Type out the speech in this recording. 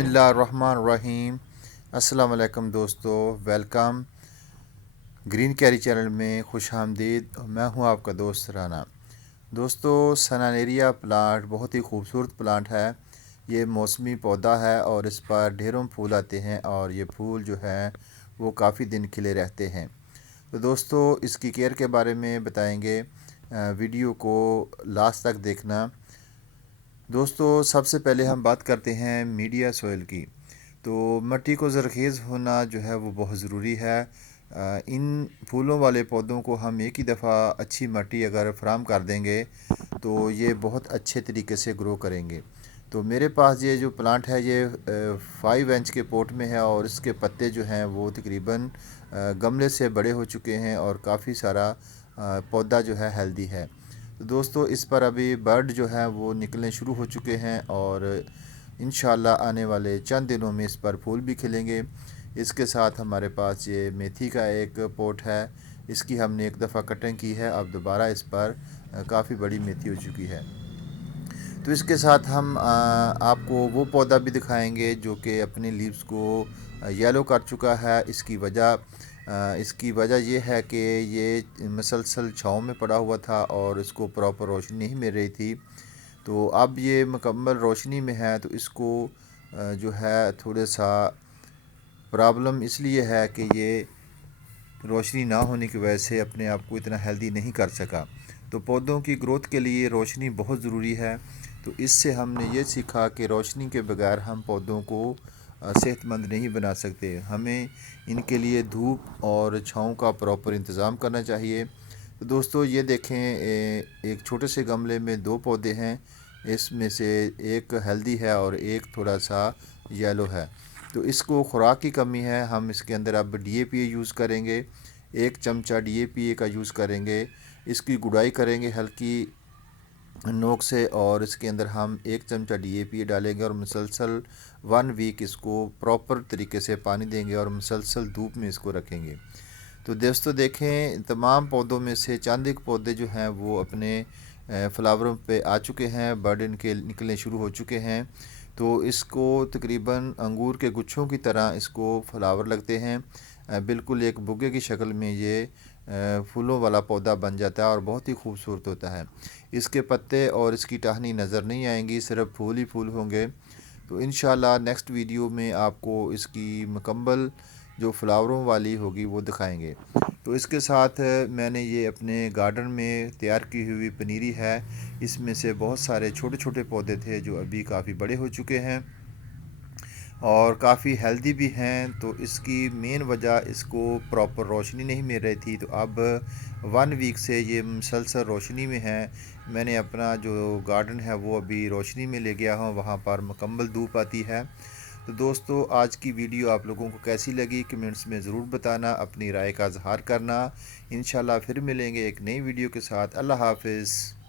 बिस्मिल्लाहिर्रहमानिर्रहीम। अस्सलाम वालेकुम दोस्तों, वेलकम ग्रीन कैरी चैनल में खुश आमदीद। मैं हूं आपका दोस्त राना। दोस्तों, सननानिरया प्लांट बहुत ही खूबसूरत प्लांट है। ये मौसमी पौधा है और इस पर ढेरों फूल आते हैं और ये फूल जो है वो काफ़ी दिन खिले रहते हैं। तो दोस्तों, इसकी केयर के बारे में बताएंगे, वीडियो को लास्ट तक देखना। दोस्तों, सबसे पहले हम बात करते हैं मीडिया सोइल की। तो मिट्टी को ज़रख़ेज़ होना जो है वो बहुत ज़रूरी है। इन फूलों वाले पौधों को हम एक ही दफ़ा अच्छी मिट्टी अगर फराहम कर देंगे तो ये बहुत अच्छे तरीके से ग्रो करेंगे। तो मेरे पास ये जो प्लांट है ये 5 इंच के पोट में है और इसके पत्ते जो हैं वो तकरीबन गमले से बड़े हो चुके हैं और काफ़ी सारा पौधा जो है हेल्दी है। तो दोस्तों, इस पर अभी बर्ड जो है वो निकलने शुरू हो चुके हैं और इंशाल्लाह आने वाले चंद दिनों में इस पर फूल भी खिलेंगे। इसके साथ हमारे पास ये मेथी का एक पोट है, इसकी हमने एक दफ़ा कटिंग की है, अब दोबारा इस पर काफ़ी बड़ी मेथी हो चुकी है। तो इसके साथ हम आपको वो पौधा भी दिखाएंगे जो कि अपने लीव्स को येलो कर चुका है। इसकी वजह ये है कि ये मुसलसल छाँव में पड़ा हुआ था और इसको प्रॉपर रोशनी नहीं मिल रही थी। तो अब ये मुकम्मल रोशनी में है, तो इसको जो है थोड़ा सा प्रॉब्लम इसलिए है कि ये रोशनी ना होने की वजह से अपने आप को इतना हेल्दी नहीं कर सका। तो पौधों की ग्रोथ के लिए रोशनी बहुत ज़रूरी है। तो इससे हमने ये सीखा कि रोशनी के बगैर हम पौधों को सेहतमंद नहीं बना सकते। हमें इनके लिए धूप और छाँव का प्रॉपर इंतज़ाम करना चाहिए। तो दोस्तों, ये देखें, एक छोटे से गमले में 2 पौधे हैं, इसमें से एक हेल्दी है और एक थोड़ा सा येलो है। तो इसको खुराक की कमी है, हम इसके अंदर अब DAP यूज़ करेंगे। 1 चमचा DAP का यूज़ करेंगे। इसकी गुड़ाई करेंगे हल्की नोक से और इसके अंदर हम 1 चमचा DAP डालेंगे और मुसलसल 1 वीक इसको प्रॉपर तरीके से पानी देंगे और मुसलसल धूप में इसको रखेंगे। तो दोस्तों देखें, तमाम पौधों में से चंद एक पौधे जो हैं वो अपने फ्लावरों पे आ चुके हैं, बर्ड इनके निकलने शुरू हो चुके हैं। तो इसको तकरीबन अंगूर के गुच्छों की तरह इसको फ्लावर लगते हैं। बिल्कुल एक बुगे की शक्ल में ये फूलों वाला पौधा बन जाता है और बहुत ही खूबसूरत होता है। इसके पत्ते और इसकी टहनी नज़र नहीं आएंगी, सिर्फ फूल ही फूल होंगे। तो इंशाल्लाह नेक्स्ट वीडियो में आपको इसकी मुकम्मल जो फ्लावरों वाली होगी वो दिखाएंगे। तो इसके साथ मैंने ये अपने गार्डन में तैयार की हुई पनीरी है। इसमें से बहुत सारे छोटे छोटे पौधे थे जो अभी काफ़ी बड़े हो चुके हैं और काफ़ी हेल्दी भी हैं। तो इसकी मेन वजह इसको प्रॉपर रोशनी नहीं मिल रही थी। तो अब 1 वीक से ये मुसलसल रोशनी में है। मैंने अपना जो गार्डन है वो अभी रोशनी में ले गया हूँ, वहाँ पर मुकम्मल धूप आती है। तो दोस्तों, आज की वीडियो आप लोगों को कैसी लगी कमेंट्स में ज़रूर बताना, अपनी राय का इज़हार करना। इंशाल्लाह फिर मिलेंगे एक नई वीडियो के साथ। अल्लाह हाफ़िज़।